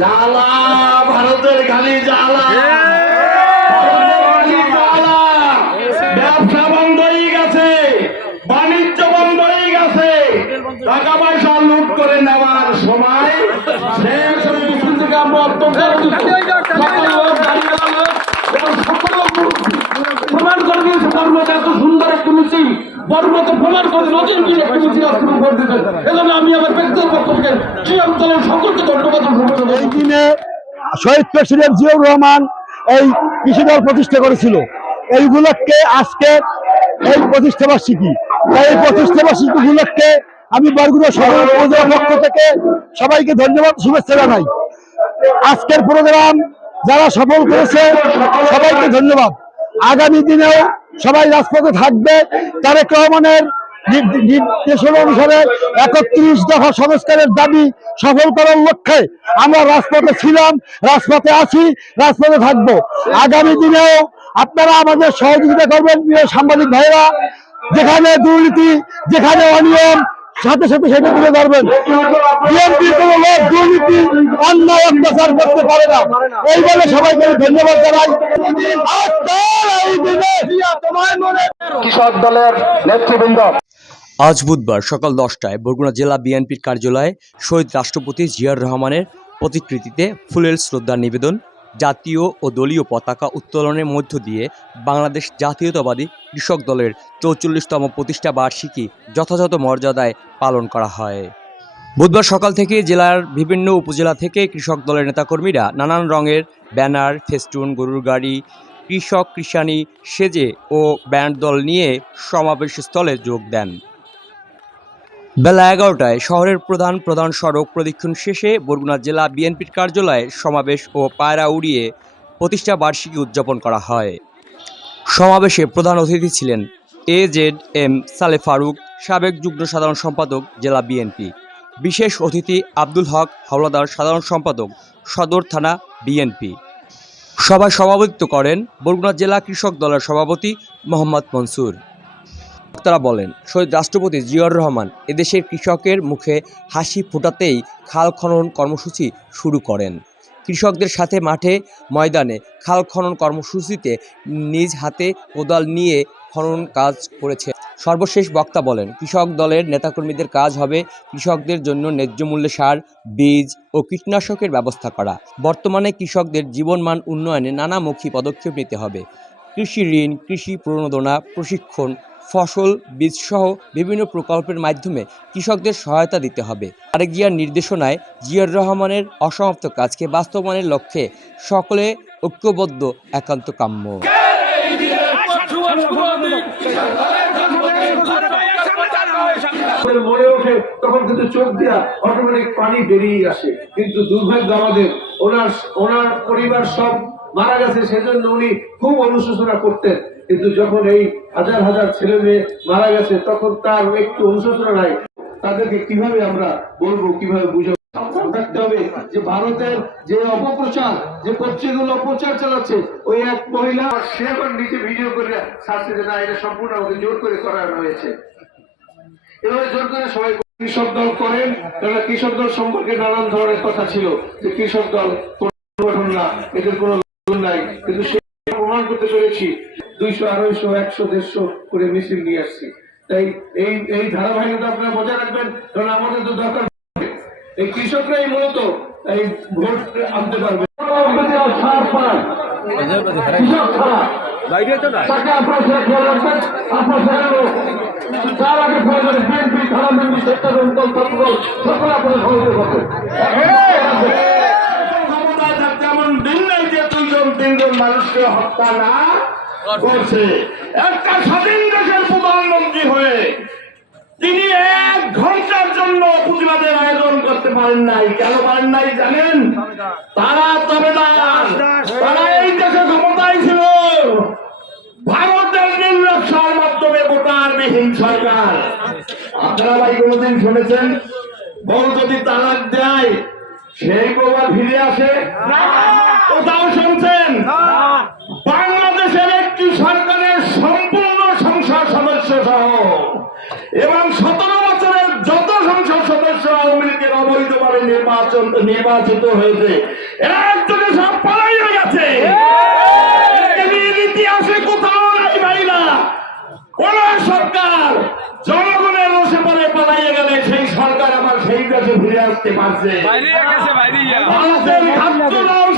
জ্বালা ভারতের খালি জ্বালা। ব্যবসা বন্ধ হয়ে গেছে বাণিজ্য বন্ধ হয়ে গেছে। টাকা পয়সা লুট করে নেওয়ার সময় শেষ থেকে আমরা অত্যন্ত সকল লোক দাঁড়িয়ে গেল এবং সকল লোক প্রমাণ করে দিয়েছে বর্মতে এত সুন্দর একটি মিছিল বর্মতে প্রমাণ করে নতুন দিন একটি মিছিল করে দিতেন এজন্য আমি আমার ব্যক্তিগত পক্ষ থেকে শ্রী দলের সকলকে ধন্যবাদ এই দিনে শহীদ প্রেসিডেন্ট জিয়াউর রহমান এই কৃষি দল প্রতিষ্ঠা করেছিল। এই উপলক্ষে আজকে এই প্রতিষ্ঠা বার্ষিকী তাই এই প্রতিষ্ঠা বার্ষিকী উপলক্ষে আমি বরগুনা শহর উপজেলার পক্ষ থেকে সবাইকে ধন্যবাদ শুভেচ্ছা জানাই। আজকের প্রোগ্রাম যারা সফল করেছে সবাইকে ধন্যবাদ। আগামী দিনেও সবাই রাজপথে থাকবে। তারেক রহমানের নির- নির্দেশনা অনুসারে একত্রিশ দফা সংস্কারের দাবি সফল করার লক্ষ্যে আমরা রাজপথে ছিলাম, রাজপথে আছি, রাজপথে থাকব। আগামী দিনেও আপনারা আমাদের সহযোগিতা করবেন, প্রিয় সাংবাদিক ভাইরা যেখানে দুর্নীতি, যেখানে অনিয়ম, সাথে সাথে সেটা তুলে ধরবেন। বিএনপি কোন লোক দুর্নীতি, অন্যায় অত্যাচার করতে পারে না। এই বলে সবাইকে ধন্যবাদ জানাই আজকের এই দিনে তোমার মনে কৃষক দলের নেতৃবৃন্দ। আজ বুধবার সকাল দশটায় বরগুনা জেলা বিএনপির কার্যালয়ে শহীদ রাষ্ট্রপতি জিয়ার রহমানের প্রতিকৃতিতে ফুলের শ্রদ্ধা নিবেদন, জাতীয় ও দলীয় পতাকা উত্তোলনের মধ্য দিয়ে বাংলাদেশ জাতীয়তাবাদী কৃষক দলের চৌচল্লিশতম প্রতিষ্ঠা বার্ষিকী যথাযথ মর্যাদায় পালন করা হয়। বুধবার সকাল থেকে জেলার বিভিন্ন উপজেলা থেকে কৃষক দলের নেতাকর্মীরা নানান রঙের ব্যানার, ফেস্টুন, গরুর গাড়ি কৃষক কৃষাণী সেজে ও ব্যান্ড দল নিয়ে সমাবেশ স্থলে যোগ দেন। বেলা এগারোটায় শহরের প্রধান প্রধান সড়ক প্রদক্ষিণ শেষে বরগুনা জেলা বিএনপির কার্যালয়ে সমাবেশ ও পায়রা উড়িয়ে প্রতিষ্ঠা বার্ষিকী উদযাপন করা হয়। সমাবেশে প্রধান অতিথি ছিলেন এ জেড এম সালে ফারুক, সাবেক যুগ্ম সাধারণ সম্পাদক জেলা বিএনপি। বিশেষ অতিথি আব্দুল হক, হাওলাদার সাধারণ সম্পাদক সদর থানা বিএনপি। সভায় সভাপতিত্ব করেন বরগুনা জেলা কৃষক দলের সভাপতি মোহাম্মদ মনসুর। বক্তারা বলেন, শহীদ রাষ্ট্রপতি জিয়াউর রহমান এদেশের কৃষকের মুখে হাসি ফোটাতেই খাল খনন কর্মসূচি শুরু করেন। কৃষকদের সাথে মাঠে, ময়দানে খাল খনন কর্মসূচিতে নিজ হাতে কোদাল নিয়ে খনন কাজ করেছে সর্বশেষ বক্তা বলেন, কৃষক দলের নেতাকর্মীদের কাজ হবে কৃষকদের জন্য ন্যায্য মূল্যে সার, বীজ ও কীটনাশকের ব্যবস্থা করা। বর্তমানে কৃষকদের জীবনমান উন্নয়নে নানামুখী পদক্ষেপ নিতে হবে। কৃষি ঋণ, কৃষি প্রণোদনা, প্রশিক্ষণ, ফসল বীজসহ বিভিন্ন প্রকল্পের মাধ্যমে কৃষকদের সহায়তা দিতে হবে। আরেক জিয়ার নির্দেশনায় জিয়ার রহমানের অসমাপ্ত কাজকে বাস্তবায়নের লক্ষ্যে সকলে ঐক্যবদ্ধ, একান্ত কাম্য। মনে ওঠে, তখন কিন্তু চোখ দিয়া অটোমেটিক পানি বেরিয়ে আসে। কিন্তু দুর্ভাগ্য আমাদের, ওনার ওনার পরিবার সব মারা গেছে, সেজন্য উনি খুব অনুশোচনা করতেন। কিন্তু যখন এই হাজার হাজার ছেলে মেয়ে মারা গেছে, তখন তার একটু অনুশোচনা নাই। তাদেরকে কীভাবে আমরা বলব, কীভাবে বুঝাবো? সাবধান থাকতে হবে যে ভারতের যে অপপ্রচার যে পত্রিকাগুলো অপপ্রচার চালাচ্ছে ওই এক মহিলা সে আবার নিজে ভিডিও করে ছাড়ছে না এটা সম্পূর্ণ আমাকে জোর করে করানো হয়েছে। এভাবে জোর করে সবাই কৃষক দল করেন কারণ কৃষক দল সম্পর্কে নানান ধরনের কথা ছিল যে কৃষক দল সংগঠন না এদের কোনো নাই। কিন্তু সে প্রমাণ করতে পেরেছি দুইশো আড়াইশো একশো দেড়শো করে মিছিল নিয়ে আসছি। তাই এই এই ধারাবাহিকতা আপনারা বজায় রাখবেন কারণ আমাদের তো দরকার এই কৃষকরাই মূলত এই ভোট আনতে পারবে। কৃষক ছাড়া। তাকে আপনারা সেটা খেয়াল রাখবেন। আপনার সেখানে তার আগে প্রয়োজনে বিএনপি ধারামন্ডি স্বেচ্ছাসেবক দল ছাত্রদল সকলে আপনাদের সহযোগিতা করবে। যেমন দিন নাই যে দুইজন তিনজন মানুষকে হত্যা না করছে একটা স্বাধীন দেশের প্রধানমন্ত্রী হয়ে তিনি এক ঘণ্টার জন্য প্রতিবাদের আয়োজন করতে পারেন নাই, কেন পারেন নাই জানেন? তারা তবে তারা এই দেশে ক্ষমতায় ছিল। ভারতের নির্লক্ষার মাধ্যমে ভোটারবিহীন সরকার। আপনারা ভাই কোনোদিন শুনেছেন? বউ যদি তালাক দেয়, সেই বউয়া ফিরে আসে? কোথাও শুনছেন? বাংলাদেশের একটি সরকারের সম্পূর্ণ সংসদ সদস্য সহ এবং সতেরো অবৈধভাবে নির্বাচন নির্বাচিত হয়েছে। একজনে সব পালাই গেছে। ইতিহাসে কোথাও নাই ভাইরা। কোন সরকার জনগণের রসে পরে পালাইয়ে গেলে সেই সরকার আমার সেই দেশে ফিরে আসতে পারছে।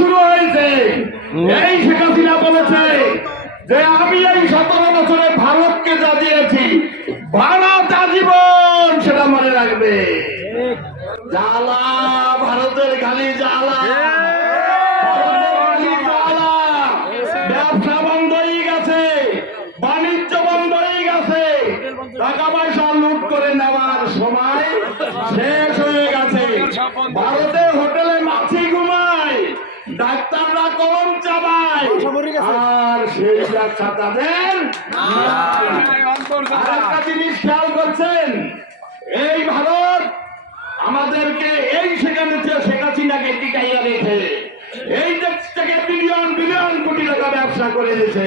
শুরু হয়েছে। এই শেখ হাসিনা বলেছে যে আমি এই সতেরো বছরে ভারতকে যা দিয়েছি ভারত আজীবন সেটা মনে রাখবে। জ্বালা ভারতের খালি জ্বালা। ব্যবসা বন্ধ হয়ে গেছে বাণিজ্য বন্ধ হয়ে গেছে। টাকা পয়সা লুট করে নেওয়ার সময় শেষ হয়ে গেছে। ভারতে হোটেলে মাছি ঘুমায় ডাক্তাররা কলম চাবায়। আর সেই ব্যবসা তাদের আরেকটা জিনিস খেয়াল করছেন এই ভারত আমাদেরকে এই সেখানে শেখ হাসিনাকে টিকাইয়া রেখে এই দেশ থেকে বিলিয়ন বিলিয়ন কোটি টাকা ব্যবসা করে দিয়েছে।